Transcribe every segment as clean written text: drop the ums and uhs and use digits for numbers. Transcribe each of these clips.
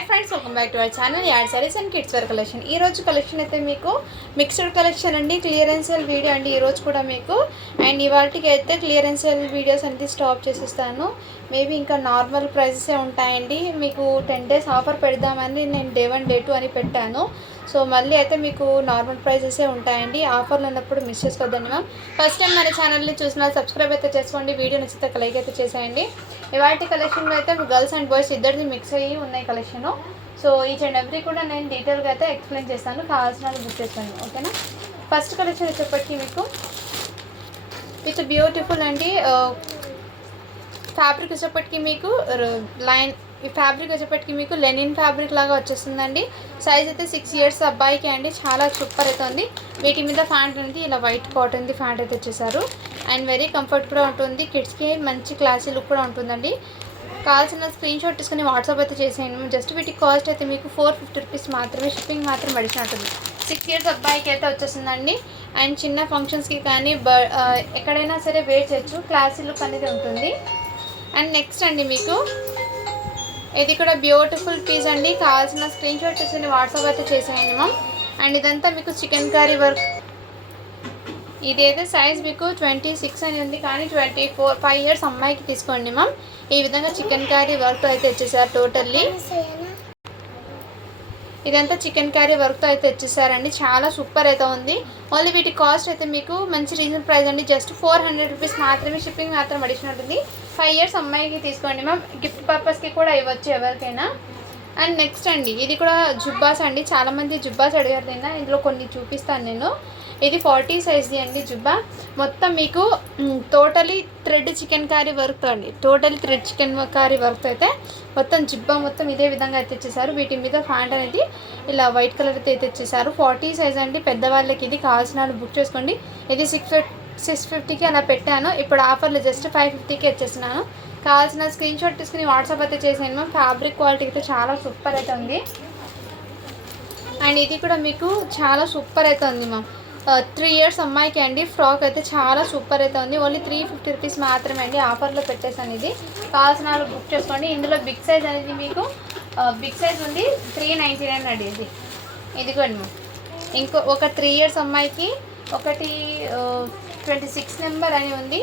Hi friends, welcome back to our channel యాడ్ sarees and kids wear collection. ఈ రోజు collection అయితే మీకు మిక్స్డ్ కలెక్షన్ అండి, క్లియరెన్స్ సేల్ వీడియో అండి ఈ రోజు కూడా మీకు. అండ్ ఇవాళకి అయితే క్లియరెన్స్ సేల్ వీడియోస్ అన్ని స్టాప్ చేసేస్తాను. మేబీ ఇంకా నార్మల్ ప్రైసెసే ఉంటాయండి. మీకు 10 days ఆఫర్ పెడదామని నేను డే 1 డే 2 అని పెట్టాను. సో మళ్ళీ అయితే మీకు నార్మల్ ప్రైజెసే ఉంటాయండి. ఆఫర్లు ఉన్నప్పుడు మిస్ చేసుకోవద్దండి మ్యామ్. ఫస్ట్ టైం మన ఛానల్ని చూసిన సబ్స్క్రైబ్ అయితే చేసుకోండి. వీడియో నచ్చితే లైక్ అయితే చేసేయండి. ఇవాటి కలెక్షన్లో అయితే గర్ల్స్ అండ్ బాయ్స్ ఇద్దరిది మిక్స్ అయ్యి ఉన్నాయి collection. So each and every కూడా నేను డీటెయిల్గా అయితే ఎక్స్ప్లెయిన్ చేస్తాను. కావాల్సిన బుక్ చేస్తాను, ఓకేనా. ఫస్ట్ కలెక్షన్ వచ్చేప్పటికీ మీకు విత్ బ్యూటిఫుల్ అండి ఫ్యాబ్రిక్ వచ్చేప్పటికీ మీకు లైన్ ఈ ఫ్యాబ్రిక్ వచ్చేప్పటికి మీకు లెనిన్ ఫ్యాబ్రిక్ లాగా వచ్చేస్తుందండి. సైజ్ అయితే 6 years అబ్బాయికి అండి. చాలా సూపర్ అవుతుంది. వీటి మీద ఫ్యాంట్ ఉంది, ఇలా వైట్ కాటన్ది ఫ్యాంట్ అయితే వచ్చేసారు. అండ్ వెరీ కంఫర్ట్ కూడా ఉంటుంది. కిడ్స్కి మంచి క్లాసీ లుక్ కూడా ఉంటుందండి. కావాల్సిన స్క్రీన్ షాట్ తీసుకుని వాట్సాప్ అయితే చేసేయండి. జస్ట్ వీటి కాస్ట్ అయితే మీకు 450 rupees మాత్రమే. షిప్పింగ్ మాత్రం అడిషన్ ఉంటుంది. 6 years అబ్బాయికి అయితే వచ్చేస్తుందండి. అండ్ చిన్న ఫంక్షన్స్కి కానీ ఎక్కడైనా సరే వేర్ చేయొచ్చు. క్లాసీ లుక్ అనేది ఉంటుంది. అండ్ నెక్స్ట్ అండి మీకు ఇది కూడా బ్యూటిఫుల్ పీస్ అండి. కావాల్సిన స్క్రీన్ షాట్ తీసుకుని వాట్సాప్ అయితే చేసేయండి మ్యామ్. అండ్ ఇదంతా మీకు చికెన్ కర్రీ వర్క్. ఇదైతే సైజ్ మీకు 26 అని ఉంది, కానీ 5 years అమ్మాయికి తీసుకోండి మ్యామ్. ఈ విధంగా చికెన్ కర్రీ వర్క్తో అయితే వచ్చేసారు. టోటల్లీ ఇదంతా చికెన్ కర్రీ వర్క్తో అయితే వచ్చేసారండి. చాలా సూపర్ అయితే ఉంది. ఓన్లీ వీటి కాస్ట్ అయితే మీకు మంచి రీజనబుల్ ప్రైస్ అండి. జస్ట్ 400 rupees మాత్రమే. షిప్పింగ్ మాత్రం అడిషన్ ఉంటుంది. 5 years అమ్మాయికి తీసుకోండి మ్యామ్. గిఫ్ట్ పర్పస్కి కూడా ఇవ్వచ్చు ఎవరికైనా. అండ్ నెక్స్ట్ అండి ఇది కూడా జుబ్బాస్ అండి. చాలామంది జుబ్బాస్ అడిగారు నిన్న. ఇందులో కొన్ని చూపిస్తాను నేను. ఇది 40 size అండి జుబ్బా. మొత్తం మీకు టోటలీ థ్రెడ్ చికెన్ కర్రీ వర్క్తో అండి. టోటలీ థ్రెడ్ చికెన్ కర్రీ వర్క్తో అయితే మొత్తం జుబ్బా మొత్తం ఇదే విధంగా అయితే ఇచ్చేసారు. వీటి మీద ఫ్యాంట్ అనేది ఇలా వైట్ కలర్ అయితే ఇచ్చేసారు. 40 size అండి. పెద్దవాళ్ళకి ఇది కావాల్సిన వాళ్ళు బుక్ చేసుకోండి. ఇది 650కి అలా పెట్టాను. ఇప్పుడు ఆఫర్లో జస్ట్ 550కి ఇచ్చేస్తున్నాను. కావాల్సిన స్క్రీన్ షాట్ తీసుకుని వాట్సాప్ అయితే చేసాను మ్యామ్. ఫ్యాబ్రిక్ క్వాలిటీ అయితే చాలా సూపర్ అయితే ఉంది. అండ్ ఇది కూడా మీకు చాలా సూపర్ అయితే ఉంది మ్యామ్. 3 years అమ్మాయికి అండి. ఫ్రాక్ అయితే చాలా సూపర్ అయితే ఉంది. ఓన్లీ 350 rupees మాత్రమే అండి. ఆఫర్లో పెట్టేసాను. ఇది కావాల్సిన వాళ్ళు బుక్ చేసుకోండి. ఇందులో బిగ్ సైజ్ అనేది మీకు బిగ్ సైజ్ ఉంది 399 అండి. ఇది కూడా ఒక 3 years అమ్మాయికి ఒకటి 26 నెంబర్ అని ఉంది.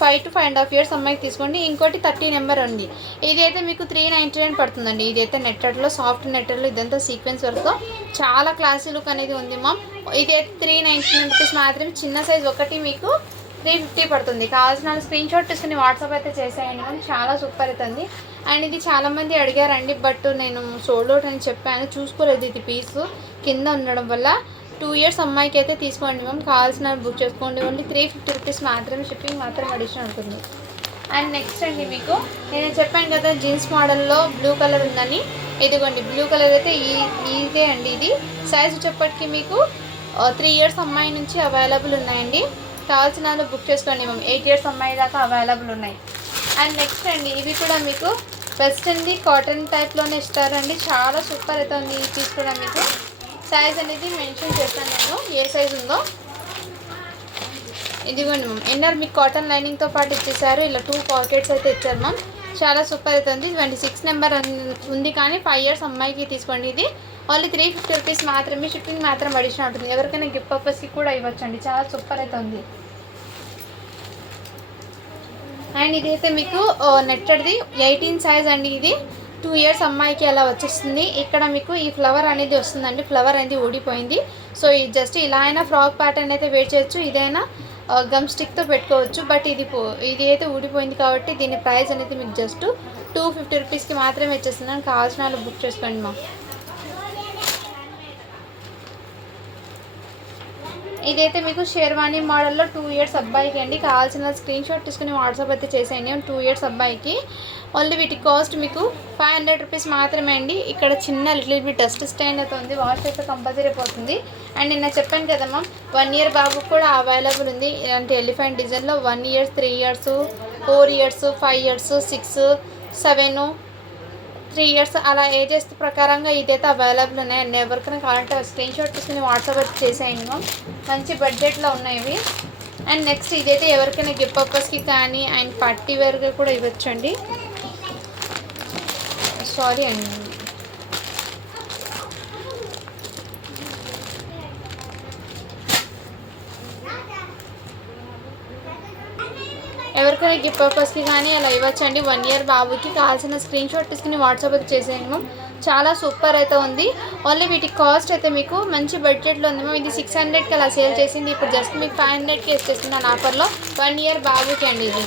5 to 5.5 years అమ్మాయికి తీసుకోండి. ఇంకోటి 30 నెంబర్ ఉంది. ఇదైతే మీకు 399 పడుతుందండి. ఇదైతే నెట్టర్లో సాఫ్ట్ నెట్టర్లో ఇదంతా సీక్వెన్స్ వర్క్తో చాలా క్లాసీ లుక్ అనేది ఉంది మ్యామ్. ఇదైతే 399 rupees మాత్రమే. చిన్న సైజ్ ఒకటి మీకు 350 పడుతుంది. కావాల్సిన స్క్రీన్ షాట్ తీసుకుని వాట్సాప్ అయితే చేసేయండి మ్యామ్. చాలా సూపర్ అవుతుంది. అండ్ ఇది చాలామంది అడిగారండి, బట్ నేను సోల్డ్ అవుట్ అని చెప్పాను. చూసుకోలేదు ఇది పీసు కింద ఉండడం వల్ల. 2 years అమ్మాయికి అయితే తీసుకోండి మ్యామ్. కావాల్సిన బుక్ చేసుకోండి. ఓన్లీ 350 rupees మాత్రమే. షిప్పింగ్ మాత్రం అడిషన్ ఉంటుంది. అండ్ నెక్స్ట్ అండి మీకు నేను చెప్పాను కదా జీన్స్ మోడల్లో బ్లూ కలర్ ఉందని. ఇదిగోండి బ్లూ కలర్ అయితే ఇదే అండి. ఇది సైజ్ వచ్చేప్పటికి మీకు 3 years అమ్మాయి నుంచి అవైలబుల్ ఉన్నాయండి. కావాల్సిన వాళ్ళు బుక్ చేసుకోండి మ్యామ్. 8 years అమ్మాయి దాకా అవైలబుల్ ఉన్నాయి. అండ్ నెక్స్ట్ అండి ఇవి కూడా మీకు వెస్ట్రన్ది కాటన్ టైప్లోనే ఇస్తారండి. చాలా సూపర్ అయితే ఉంది. ఇది తీసుకోవడం మీకు సైజ్ అనేది మెన్షన్ చేస్తాను నేను ఏ సైజ్ ఉందో. ఇదిగోండి మ్యామ్. ఇన్నర్ మీకు కాటన్ లైనింగ్తో పాటు ఇచ్చేసారు. ఇలా 2 pockets అయితే ఇచ్చారు మ్యామ్. చాలా సూపర్ అవుతుంది. 26 నెంబర్ ఉంది, కానీ 5 years అమ్మాయికి తీసుకోండి. ఇది ఓన్లీ 350 rupees మాత్రమే. షిప్పింగ్ మాత్రం అడిషన్ ఉంటుంది. ఎవరికైనా గిఫ్ట్ పర్పస్కి కూడా ఇవ్వచ్చండి. చాలా సూపర్ అవుతుంది. అండ్ ఇదైతే మీకు నెట్టెడ్ది 18 size అండి. ఇది 2 years అమ్మాయికి అలా వచ్చేస్తుంది. ఇక్కడ మీకు ఈ ఫ్లవర్ అనేది వస్తుందండి. ఫ్లవర్ అనేది ఊడిపోయింది. సో ఇది జస్ట్ ఇలా అయినా ఫ్రాక్ ప్యాటర్న్ అయితే వేర్ చేయొచ్చు. ఇదైనా గమ్ స్టిక్తో పెట్టుకోవచ్చు. బట్ ఇది అయితే ఊడిపోయింది కాబట్టి దీని ప్రైస్ అనేది మీకు జస్ట్ 250 rupeesకి మాత్రమే ఇచ్చేస్తున్నాను. కావాల్సిన వాళ్ళు బుక్ చేసుకోండి మా. ఇదైతే మీకు షేర్వానీ మోడల్లో 2 years అబ్బాయికి అండి. కావాల్సిన స్క్రీన్ షాట్ తీసుకుని వాట్సాప్ అయితే చేసేయండి. 2 years అబ్బాయికి. ఓన్లీ వీటి కాస్ట్ మీకు 500 rupees మాత్రమే అండి. ఇక్కడ చిన్న లిటిల్ బిట్ డస్ట్ స్టైన్ అయితే ఉంది. వాష్ అయితే కంపల్సరీ పోతుంది. అండ్ నిన్న చెప్పాను కదమ్మా 1 year బాబుకు కూడా అవైలబుల్ ఉంది. ఇలాంటి ఎలిఫెంట్ డిజైన్లో 1 year, 3 years, 4 years, 5 years, 6, 7, 3 years అలా ఏజెస్ ప్రకారంగా ఇదైతే అవైలబుల్ ఉన్నాయండి. ఎవరికైనా కావాలంటే స్క్రీన్ షాట్ తీసుకుని వాట్సాప్ అయితే చేసేయండి మ్యామ్. మంచి బడ్జెట్లో ఉన్నాయి ఇవి. అండ్ నెక్స్ట్ ఇదైతే ఎవరికైనా గిఫ్ట్ పర్పస్కి కానీ అండ్ పార్టీ వేర్గా కూడా ఇవ్వచ్చండి. సారీ అండి. ఎవరికైనా గిఫ్ట్ పర్పస్కి కానీ అలా ఇవ్వచ్చండి. 1 ఇయర్ బాబుకి కావాల్సిన స్క్రీన్ షాట్ తీసుకుని వాట్సాప్ అయితే చేసేయండి మ్యామ్. చాలా సూపర్ అయితే ఉంది. ఓన్లీ వీటి కాస్ట్ అయితే మీకు మంచి బడ్జెట్లో ఉంది మ్యామ్. ఇది 600కి అలా సేల్ చేసింది, ఇప్పుడు జస్ట్ మీకు 500కి ఇచ్చేస్తున్నాను ఆఫర్లో. 1 ఇయర్ బాబుకి అండి ఇది.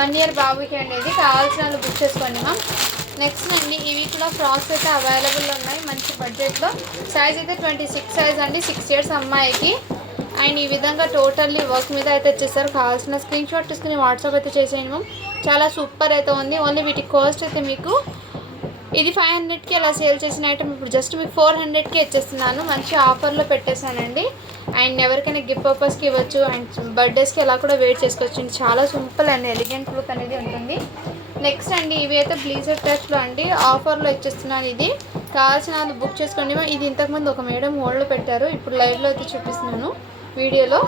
1 ఇయర్ బాబుకి అండి ఇది. కావాల్సిన వాళ్ళు బుక్ చేసుకోండి మ్యామ్. నెక్స్ట్ అండి ఈ వీక్లో ఫ్రాక్స్ అయితే అవైలబుల్లో ఉన్నాయి మంచి బడ్జెట్లో. సైజ్ అయితే 26 సైజ్ అండి, 6 ఇయర్స్ అమ్మాయికి. అండ్ ఈ విధంగా టోటల్లీ వర్క్ మీద అయితే వచ్చేసారు. కావాల్సిన స్క్రీన్ షాట్ తీసుకుని వాట్సాప్ అయితే చేసేయండి మ్యామ్. చాలా సూపర్ అయితే ఉంది. ఓన్లీ వీటి కాస్ట్ అయితే మీకు ఇది 500కి అలా సేల్ చేసిన ఐటమ్ ఇప్పుడు జస్ట్ మీకు 400కి ఇచ్చేస్తున్నాను. మంచి ఆఫర్లో పెట్టేశానండి. అండ్ ఎవరికైనా గిఫ్ట్ పర్పస్కి ఇవ్వచ్చు, అండ్ బర్త్డేస్కి అలా కూడా వెయిట్ చేసుకోవచ్చు. చాలా సింపుల్ అండ్ ఎలిగెంట్ లుక్ అనేది ఉంటుంది. నెక్స్ట్ అండి ఇవి అయితే బ్లీజర్ టచ్లో అండి ఆఫర్లో ఇచ్చేస్తున్నాను. ఇది కావాల్సిన వాళ్ళు బుక్ చేసుకోండి. ఇది ఇంతకుముందు ఒక మేడం హోల్డ్లో పెట్టారు, ఇప్పుడు లైవ్లో అయితే చూపిస్తున్నాను వీడియోలో.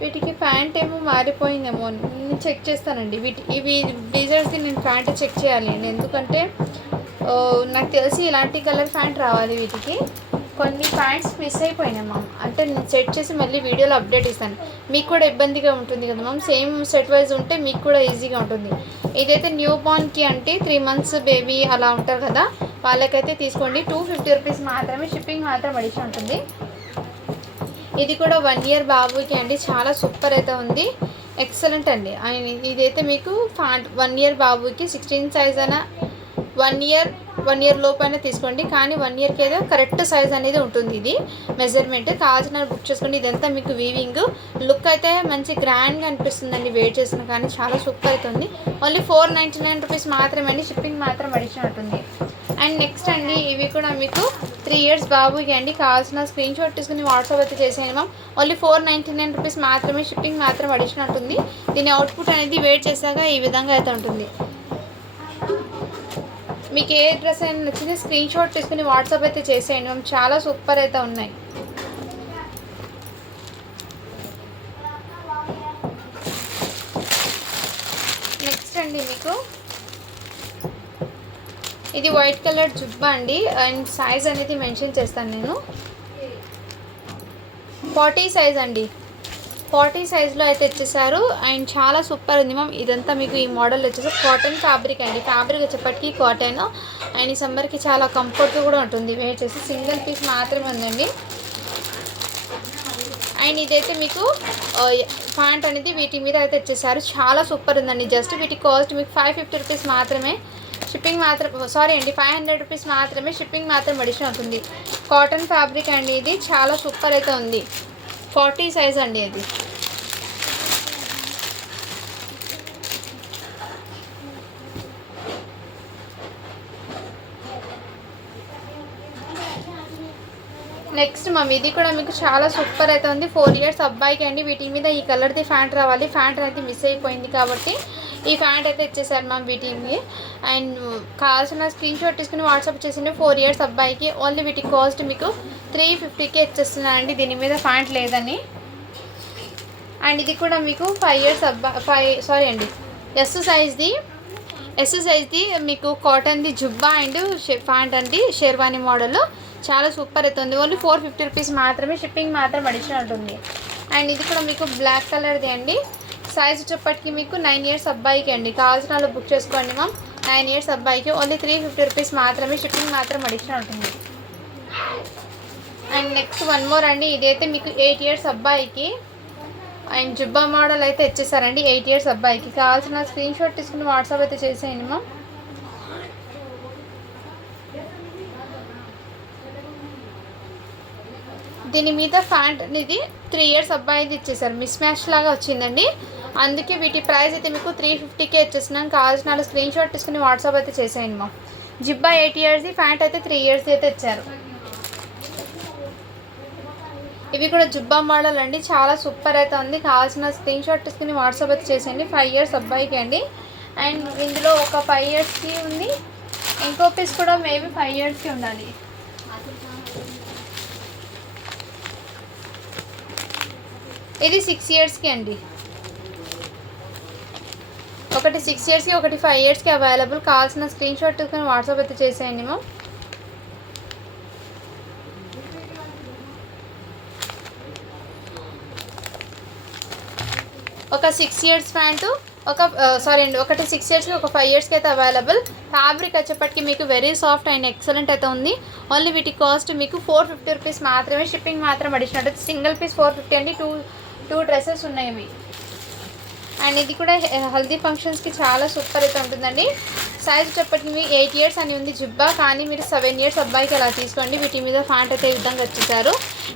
వీటికి ప్యాంట్ ఏమో మారిపోయిందేమో, నేను చెక్ చేస్తానండి. ఇవి బ్లీజర్స్కి నేను ప్యాంట్ చెక్ చేయాలి అండి, ఎందుకంటే నాకు తెలిసి ఇలాంటి కలర్ ప్యాంట్ రావాలి. వీటికి కొన్ని ప్యాంట్స్ మిస్ అయిపోయినాయి మ్యామ్, అంటే నేను సెట్ చేసి మళ్ళీ వీడియోలో అప్డేట్ ఇస్తాను. మీకు కూడా ఇబ్బందిగా ఉంటుంది కదా మ్యామ్, సేమ్ సెట్ వైజ్ ఉంటే మీకు కూడా ఈజీగా ఉంటుంది. ఇదైతే న్యూ బార్న్కి అంటే 3 months బేబీ అలా ఉంటారు కదా, వాళ్ళకైతే తీసుకోండి. 250 రూపీస్ మాత్రమే, షిప్పింగ్ మాత్రం అడిషన్ ఉంటుంది. ఇది కూడా 1 ఇయర్ బాబుకి అండి. చాలా సూపర్ అయితే ఉంది, ఎక్సలెంట్ అండి. ఇదైతే మీకు 1 ఇయర్ బాబుకి 16 సైజ్ అయినా 1 ఇయర్ లోపైనా తీసుకోండి, కానీ 1 ఇయర్కి ఏదో కరెక్ట్ సైజ్ అనేది ఉంటుంది. ఇది మెజర్మెంట్ కావాల్సిన బుక్ చేసుకోండి. ఇదంతా మీకు వీవింగ్ లుక్ అయితే మంచి గ్రాండ్గా అనిపిస్తుందండి వెయిట్ చేసిన, కానీ చాలా సూపర్ అవుతుంది. ఓన్లీ 499 రూపీస్ మాత్రమే అండి, షిప్పింగ్ మాత్రం అడిషన్ ఉంటుంది. అండ్ నెక్స్ట్ అండి ఇవి కూడా మీకు 3 ఇయర్స్ బాబుకి అండి. కావాల్సిన స్క్రీన్ షాట్ తీసుకుని వాట్సాప్ అయితే చేసేయండి మ్యామ్. ఓన్లీ 499 రూపీస్ మాత్రమే, షిప్పింగ్ మాత్రం అడిషన్ ఉంటుంది. దీని అవుట్పుట్ అనేది వెయిట్ చేశాక ఈ విధంగా అయితే ఉంటుంది. మీకు ఏ డ్రెస్ అయినా నచ్చింది స్క్రీన్ షాట్ తీసుకుని వాట్సాప్ అయితే చేసేయండి మ్యామ్. చాలా సూపర్ అయితే ఉన్నాయి. నెక్స్ట్ అండి మీకు ఇది వైట్ కలర్ జుబ్బా అండి, అండ్ సైజ్ అనేది మెన్షన్ చేస్తాను నేను. 40 సైజ్ అండి, 40 సైజ్లో అయితే ఇచ్చేసారు. అండ్ చాలా సూపర్ ఉంది మ్యామ్. ఇదంతా మీకు ఈ మోడల్ వచ్చేసి కాటన్ ఫ్యాబ్రిక్ అండి. ఫ్యాబ్రిక్ వచ్చేప్పటికీ కాటన్, అండ్ ఈ సమ్మర్కి చాలా కంఫర్ట్గా కూడా ఉంటుంది. వేర్ చేసి సింగిల్ పీస్ మాత్రమే ఉందండి. అండ్ ఇదైతే మీకు ప్యాంట్ అనేది వీటి మీద అయితే ఇచ్చేసారు. చాలా సూపర్ ఉందండి. జస్ట్ వీటి కాస్ట్ మీకు 550 రూపీస్ మాత్రమే, షిప్పింగ్ మాత్రం 500 రూపీస్ మాత్రమే, షిప్పింగ్ మాత్రం అడిషన్ అవుతుంది. కాటన్ ఫ్యాబ్రిక్ అండి, ఇది చాలా సూపర్ అయితే ఉంది. 40 సైజ్ అండి అది. నెక్స్ట్ మ్యామ్ ఇది కూడా మీకు చాలా సూపర్ అయితే ఉంది. 4 ఇయర్స్ అబ్బాయికి అండి. వీటి మీద ఈ కలర్ది ప్యాంట్ రావాలి, ప్యాంట్ అనేది మిస్ అయిపోయింది కాబట్టి ఈ ప్యాంట్ అయితే ఇచ్చేసారు మ్యామ్ వీటికి. అండ్ కావాల్సిన స్క్రీన్ షాట్ తీసుకుని వాట్సాప్ చేసింది 4 ఇయర్స్ అబ్బాయికి. ఓన్లీ వీటి కాస్ట్ మీకు 350కే ఇచ్చేస్తున్నాను అండి, దీని మీద ప్యాంట్ లేదని. అండ్ ఇది కూడా మీకు 5 ఇయర్స్ ఎస్ సైజ్ది మీకు కాటన్ది జుబ్బా అండ్ ప్యాంట్ అండి, షెర్వానీ మోడల్. చాలా సూపర్ అవుతుంది. ఓన్లీ 450 రూపీస్ మాత్రమే, షిప్పింగ్ మాత్రం అడిషన్ ఉంటుంది. అండ్ ఇది కూడా మీకు బ్లాక్ కలర్ది అండి. సైజ్ వచ్చేప్పటికి మీకు 9 ఇయర్స్ అబ్బాయికి అండి. కావాల్సిన వాళ్ళు బుక్ చేసుకోండి మ్యామ్. 9 ఇయర్స్ అబ్బాయికి ఓన్లీ 350 రూపీస్ మాత్రమే, షిప్పింగ్ మాత్రం అడిషన్ ఉంటుంది. అండ్ నెక్స్ట్ 1 మోర్ అండి. ఇదైతే మీకు 8 ఇయర్స్ అబ్బాయికి, అండ్ జుబ్బా మోడల్ అయితే ఇచ్చేసారండి 8 ఇయర్స్ అబ్బాయికి. కావాల్సిన స్క్రీన్ షాట్ తీసుకుని వాట్సాప్ అయితే చేసేయండి మ్యామ్. దీని మీద ప్యాంట్ అనేది 3 ఇయర్స్ అబ్బాయిది ఇచ్చేసారు, మిస్ మ్యాచ్ లాగా వచ్చిందండి. అందుకే వీటి ప్రైస్ అయితే మీకు 350కే ఇచ్చేస్తున్నాను. కావాల్సిన వాళ్ళు స్క్రీన్ షాట్ తీసుకుని వాట్సాప్ అయితే చేసేయండి మా. జిబ్బా 8 ఇయర్స్ది, ప్యాంట్ అయితే 3 ఇయర్స్ అయితే ఇచ్చారు. ఇవి కూడా జుబ్బా మోడల్ అండి, చాలా సూపర్ అయితే ఉంది. కావాల్సిన స్క్రీన్ షాట్ తీసుకుని వాట్సాప్ అయితే చేసేయండి. 5 ఇయర్స్ అబ్బాయికి అండి. అండ్ ఇందులో ఒక 5 ఇయర్స్కి ఉంది, ఇంకో పీస్ కూడా మేబీ 5 ఇయర్స్కి ఉండాలి. ఇది 6 ఇయర్స్కి అండి. ఒకటి 6 ఇయర్స్కి, ఒకటి 5 ఇయర్స్కి అవైలబుల్. కావాల్సిన స్క్రీన్ షాట్ తీసుకొని వాట్సాప్ అయితే చేసేయండి మ్యామ్. ఒక 6 ఇయర్స్ ప్యాంటు, ఒకటి 6 ఇయర్స్కి, ఒక 5 ఇయర్స్కి అయితే అవైలబుల్. ఫ్యాబ్రిక్ వచ్చేప్పటికి మీకు వెరీ సాఫ్ట్ అండ్ ఎక్సలెంట్ అయితే ఉంది. ఓన్లీ వీటి కాస్ట్ మీకు 450 రూపీస్ మాత్రమే. షిప్పింగ్ మాత్రం అడిషనల్. సింగిల్ పీస్ 450 అండి. టూ డ్రెస్సెస్ ఉన్నాయి ఇవి. అండ్ ఇది కూడా హల్దీ ఫంక్షన్స్కి చాలా సూపర్ అయితే ఉంటుందండి. సైజ్ చెప్పటివి 8 ఇయర్స్ అని ఉంది జుబ్బా, కానీ మీరు 7 ఇయర్స్ అబ్బాయికి అలా తీసుకోండి. వీటి మీద ఫ్యాంట్ అయితే ఈ విధంగా వచ్చేసారు.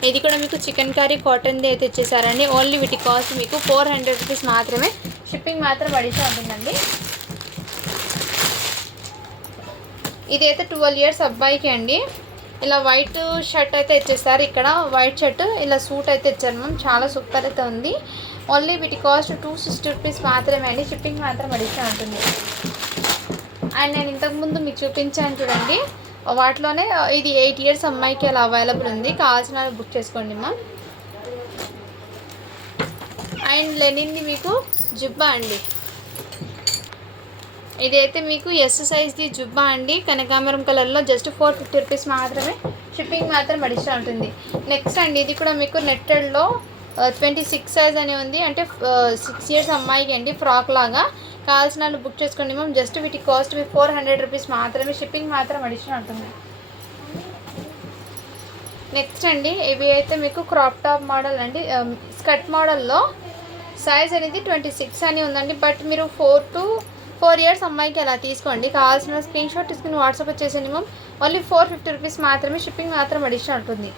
ఇది కూడా మీకు చికెన్ కర్రీ కాటన్ది అయితే ఇచ్చేసారండి. ఓన్లీ వీటి కాస్ట్ మీకు 400 రూపీస్ మాత్రమే. షిప్పింగ్ మాత్రం అడిషనల్ ఉంటుందండి. ఇది అయితే 12 ఇయర్స్ అబ్బాయికి అండి. ఇలా వైట్ షర్ట్ అయితే ఇచ్చేస్తారు. ఇక్కడ వైట్ షర్ట్ ఇలా సూట్ అయితే ఇచ్చారు మ్యామ్. చాలా సూపర్ అయితే ఉంది. ఓన్లీ వీటి కాస్ట్ 260 రూపీస్ మాత్రమే అండి. షిప్పింగ్ మాత్రం అడిషనల్ ఉంటుంది. అండ్ నేను ఇంతకుముందు మీకు చూపించాను చూడండి, వాటిలోనే ఇది 8 ఇయర్స్ అమ్మాయికి అలా అవైలబుల్ ఉంది. కావాల్సిన బుక్ చేసుకోండి మ్యామ్. అండ్ లెనిన్ది మీకు జుబ్బా అండి. ఇదైతే మీకు ఎస్ సైజ్ది జుబ్బా అండి. కనకాంబరం కలర్లో జస్ట్ 450 రూపీస్ మాత్రమే. షిప్పింగ్ మాత్రం అడిషనల్ ఉంటుంది. నెక్స్ట్ అండి, ఇది కూడా మీకు నెట్టెడ్లో 26 సైజ్ అని ఉంది. అంటే 6 ఇయర్స్ అమ్మాయికి అండి, ఫ్రాక్ లాగా. కావాల్సిన వాళ్ళు బుక్ చేసుకోండి మ్యామ్. జస్ట్ వీటి కాస్ట్ మీకు 400 రూపీస్ మాత్రమే. షిప్పింగ్ మాత్రం అడిషనల్ ఉంటుంది. నెక్స్ట్ అండి, ఇవి అయితే మీకు క్రాప్ టాప్ మోడల్ అండి. స్కర్ట్ మోడల్లో సైజ్ అనేది 26 అని ఉందండి. బట్ మీరు 4 ఇయర్స్ అమ్మాయికి అలా తీసుకోండి. కావాల్సిన స్క్రీన్ షాట్ తీసుకుని వాట్సాప్ వచ్చేసండి మ్యామ్. ఓన్లీ 450 రూపీస్ మాత్రమే. షిప్పింగ్ మాత్రం అడిషనల్ ఉంటుంది.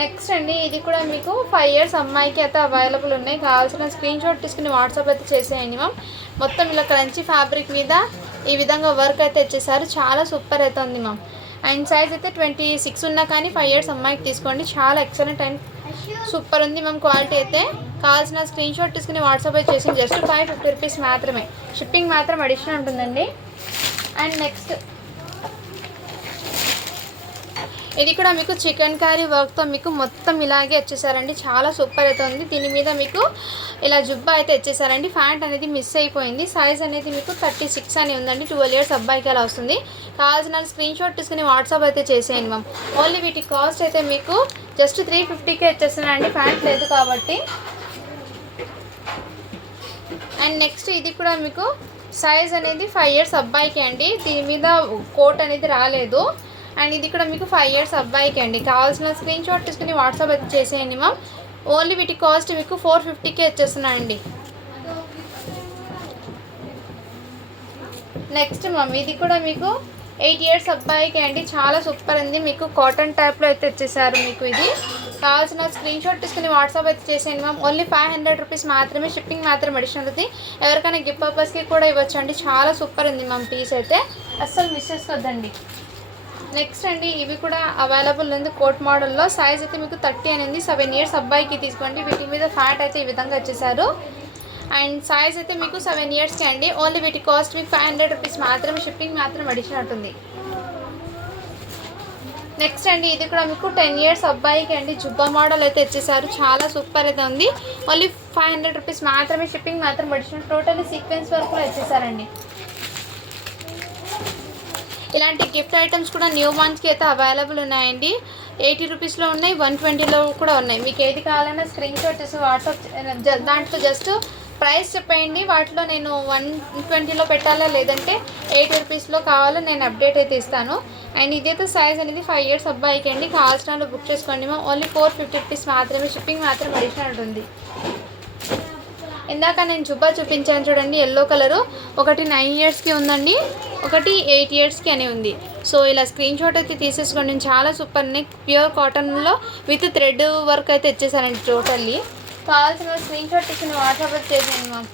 నెక్స్ట్ అండి, ఇది కూడా మీకు 5 ఇయర్స్ అమ్మాయికి అయితే అవైలబుల్ ఉన్నాయి. కావాల్సిన స్క్రీన్ షాట్ తీసుకుని వాట్సాప్ అయితే చేసేయండి మ్యామ్. మొత్తం ఇలా క్రంచీ ఫ్యాబ్రిక్ మీద ఈ విధంగా వర్క్ అయితే ఇచ్చేసారు. చాలా సూపర్ అయితే ఉంది మ్యామ్. అండ్ సైజ్ అయితే 26 ఉన్నా కానీ 5 ఇయర్స్ అమ్మాయికి తీసుకోండి. చాలా ఎక్సలెంట్ అండ్ సూపర్ ఉంది మ్యామ్ క్వాలిటీ అయితే. కావాల్సిన స్క్రీన్ షాట్ తీసుకుని వాట్సాప్ అయితే చేసి జస్ట్ 550 రూపీస్ మాత్రమే. షిప్పింగ్ మాత్రం అడిషనల్ ఉంటుందండి. అండ్ నెక్స్ట్ ఇది కూడా మీకు చికెన్ కర్రీ వర్క్తో మీకు మొత్తం ఇలాగే వచ్చేసారండి. చాలా సూపర్ అయితే ఉంది. దీని మీద మీకు ఇలా జుబ్బా అయితే వచ్చేసారండి. ప్యాంట్ అనేది మిస్ అయిపోయింది. సైజ్ అనేది మీకు 36 అని ఉందండి. 12 ఇయర్స్ అబ్బాయికి అలా వస్తుంది. కావాల్సిన స్క్రీన్ షాట్ తీసుకుని వాట్సాప్ అయితే చేసేయండి మ్యామ్. ఓన్లీ వీటి కాస్ట్ అయితే మీకు జస్ట్ 350కే వచ్చేస్తున్నాయండి. ప్యాంట్ లేదు కాబట్టి. అండ్ నెక్స్ట్ ఇది కూడా మీకు సైజ్ అనేది 5 ఇయర్స్ అబ్బాయికి అండి. దీని మీద కోట్ అనేది రాలేదు. అండ్ ఇది కూడా మీకు 5 ఇయర్స్ అబ్బాయికి అండి. కావాల్సిన స్క్రీన్ షాట్ తీసుకుని వాట్సాప్ అయితే చేసేయండి మ్యామ్. ఓన్లీ వీటి కాస్ట్ మీకు 450కే వచ్చేస్తున్నాయండి. నెక్స్ట్ మ్యామ్, ఇది కూడా మీకు 8 ఇయర్స్ అబ్బాయికి అండి. చాలా సూపర్ ఉంది. మీకు కాటన్ టైప్లో అయితే వచ్చేసారు. మీకు ఇది కావాల్సిన స్క్రీన్ షాట్ తీసుకుని వాట్సాప్ అయితే చేసేయండి మ్యామ్. ఓన్లీ 500 రూపీస్ మాత్రమే. షిప్పింగ్ మాత్రం అడిషనల్ ఉంది. ఎవరికైనా గిఫ్ట్ పర్పస్కి కూడా ఇవ్వచ్చు అండి. చాలా సూపర్ ఉంది మ్యామ్. పీస్ అయితే అస్సలు మిస్ చేసుకోవద్దండి. నెక్స్ట్ అండి, ఇవి కూడా అవైలబుల్ ఉంది కోట్ మోడల్లో. సైజ్ అయితే మీకు 30 అని ఉంది. 7 ఇయర్స్ అబ్బాయికి తీసుకోండి. వీటి మీద ఫ్యాట్ అయితే ఈ విధంగా వచ్చేసారు. అండ్ సైజ్ అయితే మీకు 7 ఇయర్స్కి అండి. ఓన్లీ వీటి కాస్ట్ మీకు 500 రూపీస్ మాత్రమే. షిప్పింగ్ మాత్రం అడిషనల్ ఉంటుంది. నెక్స్ట్ అండి, ఇది కూడా మీకు 10 ఇయర్స్ అబ్బాయికి అండి. జుబ్బా మోడల్ అయితే వచ్చేసారు. చాలా సూపర్ అయితే ఉంది. ఓన్లీ 500 రూపీస్ మాత్రమే. షిప్పింగ్ మాత్రం అడిషనల్. టోటల్లీ సీక్వెన్స్ వర్క్లో వచ్చేసారండి. ఇలాంటి గిఫ్ట్ ఐటమ్స్ కూడా న్యూ బార్న్స్కి అయితే అవైలబుల్ ఉన్నాయండి. 80 రూపీస్లో ఉన్నాయి, 120లో కూడా ఉన్నాయి. మీకు ఏది కావాలన్నా స్క్రీన్ షాట్ చేసి వాట్సాప్ దాంట్లో జస్ట్ ప్రైస్ చెప్పండి. వాటిలో నేను 120లో పెట్టాలా లేదంటే 80 రూపీస్లో కావాలో నేను అప్డేట్ అయితే ఇస్తాను. అండ్ ఇదైతే సైజ్ అనేది 5 ఇయర్స్ అబ్బాయికి అండి. కావాల్సిన వాళ్ళు బుక్ చేసుకోండి మ్యామ్. ఓన్లీ 450 రూపీస్ మాత్రమే. షిప్పింగ్ మాత్రం అడిషనల్ ఉంటుంది. ఇందాక నేను జుబ్బా చూపించాను చూడండి, ఎల్లో కలరు. ఒకటి 9 ఇయర్స్కి ఉందండి, ఒకటి 8 ఇయర్స్కి అని ఉంది. సో ఇలా స్క్రీన్ షాట్ అయితే తీసేసుకోండి. చాలా సూపర్ ఉన్నాయి. ప్యూర్ కాటన్లో విత్ థ్రెడ్ వర్క్ అయితే ఇచ్చేసానండి టోటల్లీ. కావాల్సిన స్క్రీన్ షాట్ తీసుకుని వాట్సాప్ అయితే చేసేయండి మ్యామ్.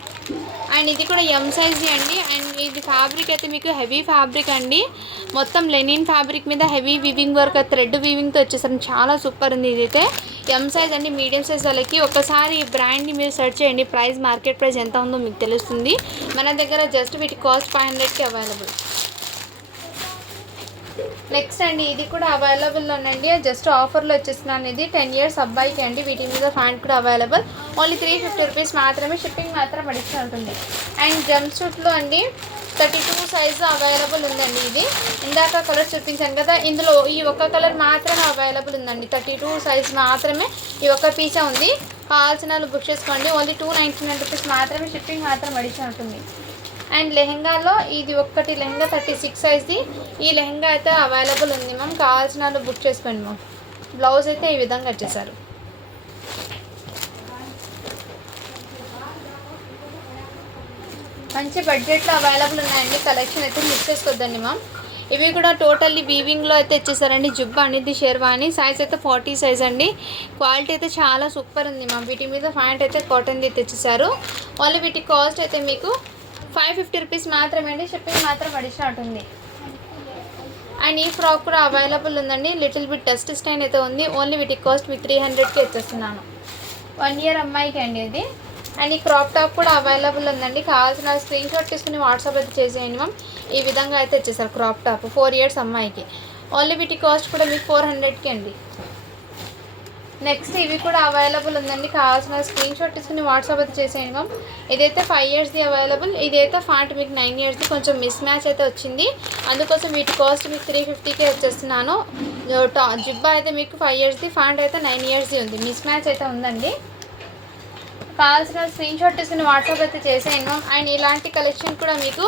అండ్ ఇది కూడా ఎం సైజ్ అండి. అండ్ ఇది ఫ్యాబ్రిక్ అయితే మీకు హెవీ ఫ్యాబ్రిక్ అండి. మొత్తం లెనిన్ ఫ్యాబ్రిక్ మీద హెవీ వీవింగ్ వర్క్, థ్రెడ్ వీవింగ్తో వచ్చేసారు. చాలా సూపర్ ఉంది. ఇదైతే ఎం సైజ్ అండి. మీడియం సైజ్ వాళ్ళకి ఒకసారి ఈ బ్రాండ్ని మీరు సెర్చ్ చేయండి. ప్రైస్ మార్కెట్ ప్రైస్ ఎంత ఉందో మీకు తెలుస్తుంది. మన దగ్గర జస్ట్ వీటి కాస్ట్ 500కి అవైలబుల్. నెక్స్ట్ అండి ఇది కూడా అవైలబుల్లో ఉందండి, జస్ట్ ఆఫర్లో వచ్చేస్తున్నాను. ఇది 10 years అబ్బాయికి అండి. వీటి మీద ప్యాంట్ కూడా అవైలబుల్, ఓన్లీ 350 రూపీస్ మాత్రమే, షిప్పింగ్ మాత్రం అడిషనల్ ఉంటుంది. అండ్ జంప్ సూట్లో అండి 32 సైజు అవైలబుల్ ఉందండి. ఇది ఇందాక కలర్ చూపించాను కదా, ఇందులో ఈ ఒక్క కలర్ మాత్రమే అవైలబుల్ ఉందండి. 32 సైజు మాత్రమే ఈ ఒక్క పీసే ఉంది. కావాల్సిన వాళ్ళు బుక్ చేసుకోండి, ఓన్లీ 299 రూపీస్ మాత్రమే, షిప్పింగ్ మాత్రం అడిషనల్ ఉంటుంది. అండ్ లెహెంగాలో ఇది ఒక్కటి లెహెంగా 36 సైజ్ది, ఈ లెహెంగా అయితే అవైలబుల్ ఉంది మ్యామ్. కావాల్సిన వాళ్ళు బుక్ చేసుకోండి మ్యామ్. బ్లౌజ్ అయితే ఈ విధంగా వచ్చేసారు. మంచి బడ్జెట్లో అవైలబుల్ ఉన్నాయండి, కలెక్షన్ అయితే మిస్ చేసుకోవద్దండి మ్యామ్. ఇవి కూడా టోటల్లీ వీవింగ్లో అయితే ఇచ్చేసారండి. జుబ్బా అనేది షేర్వాణి, సైజ్ అయితే 40 సైజ్ అండి. క్వాలిటీ అయితే చాలా సూపర్ ఉంది మ్యామ్. వీటి మీద ప్యాంట్ అయితే కాటన్ది తెచ్చేసారు. ఓన్లీ వీటి కాస్ట్ అయితే మీకు 550 రూపీస్ మాత్రమే అండి, షిప్పింగ్ మాత్రం అడిషనల్ ఉంటుంది. అండ్ ఈ ఫ్రాక్ కూడా అవైలబుల్ ఉందండి, లిటిల్ బిట్ డస్ట్ స్టైన్ అయితే ఉంది. ఓన్లీ వీటి కాస్ట్ మీకు 300కి ఇచ్చేస్తున్నాను. 1 year అమ్మాయికి అండి ఇది. అండ్ ఈ క్రాప్ టాప్ కూడా అవైలబుల్ ఉందండి, కావాల్సిన స్క్రీన్ షాట్ తీసుకుని వాట్సాప్ అయితే చేసేయండి మ్యామ్. ఈ విధంగా అయితే వచ్చేసారు క్రాప్ టాప్, 4 years అమ్మాయికి. ఓన్లీ వీటి కాస్ట్ కూడా మీకు 400కి అండి. నెక్స్ట్ ఇవి కూడా అవైలబుల్ ఉందండి, కావాల్సిన స్క్రీన్ షాట్ తీసుకుని వాట్సాప్ అయితే చేసేయండి మ్యామ్. ఇదైతే 5 yearsది అవైలబుల్, ఇదైతే ఫాంట్ మీకు 9 yearsది. కొంచెం మిస్ మ్యాచ్ అయితే వచ్చింది, అందుకోసం వీటి కాస్ట్ మీకు 350కే వచ్చేస్తున్నాను. జిబ్బా అయితే మీకు 5 yearsది, ఫాంట్ అయితే 9 yearsది ఉంది. మిస్ మ్యాచ్ అయితే ఉందండి, కావాల్సిన స్క్రీన్ షాట్ తీసుకుని వాట్సాప్ అయితే చేసేయండి మ్యామ్. అండ్ ఇలాంటి కలెక్షన్ కూడా మీకు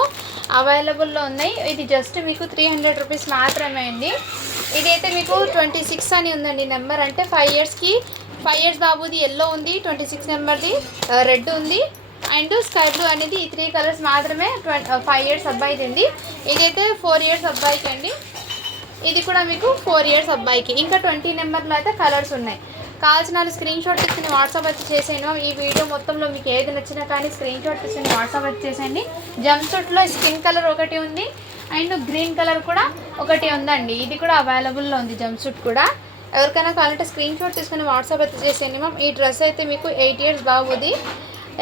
అవైలబుల్లో ఉన్నాయి. ఇది జస్ట్ మీకు 300 రూపీస్ మాత్రమే అండి. ఇదైతే మీకు 26 అని ఉందండి నెంబర్, అంటే 5 yearsకి 5 years బాబుది ఎల్లో ఉంది, 26 నెంబర్ది రెడ్ ఉంది, అండ్ స్కై బ్లూ అనేది ఈ 3 కలర్స్ మాత్రమే 5 years అబ్బాయిది ఉంది. ఇదైతే 4 years అబ్బాయికి అండి. ఇది కూడా మీకు 4 years అబ్బాయికి. ఇంకా 20 నెంబర్లో అయితే కలర్స్ ఉన్నాయి. కావాల్సిన స్క్రీన్ షాట్ తీసుకుని వాట్సాప్ వచ్చి చేసేయండి. ఈ వీడియో మొత్తంలో మీకు ఏది నచ్చినా కానీ స్క్రీన్ షాట్ తీసుకుని వాట్సాప్ వచ్చి చేసేయండి. జంప్ సూట్లో స్కిన్ కలర్ ఒకటి ఉంది, అండ్ గ్రీన్ కలర్ కూడా ఒకటి ఉందండి. ఇది కూడా అవైలబుల్లో ఉంది జంప్ సూట్ కూడా. ఎవరికైనా కావాలంటే స్క్రీన్ షాట్ తీసుకుని వాట్సాప్ అయితే చేసేయండి మ్యామ్. ఈ డ్రెస్ అయితే మీకు 8 years బాబుది.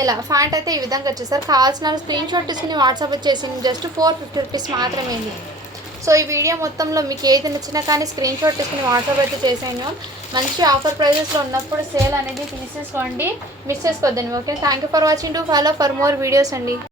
ఇలా ఫ్యాంట్ అయితే ఈ విధంగా వచ్చేసారు. కావాల్సిన స్క్రీన్ షాట్ తీసుకుని వాట్సాప్ అయితే చేసేయండి, జస్ట్ 450 రూపీస్ మాత్రమే. సో ఈ వీడియో మొత్తంలో మీకు ఏది నచ్చినా కానీ స్క్రీన్ షాట్ తీసుకుని వాట్సాప్ అయితే చేసేయండి. మంచి ఆఫర్ ప్రైజెస్లో ఉన్నప్పుడు సేల్ అనేది తీసేసుకోండి, మిస్ చేసుకోవద్దండి. Okay, thank you for watching. To follow for more videos అండి.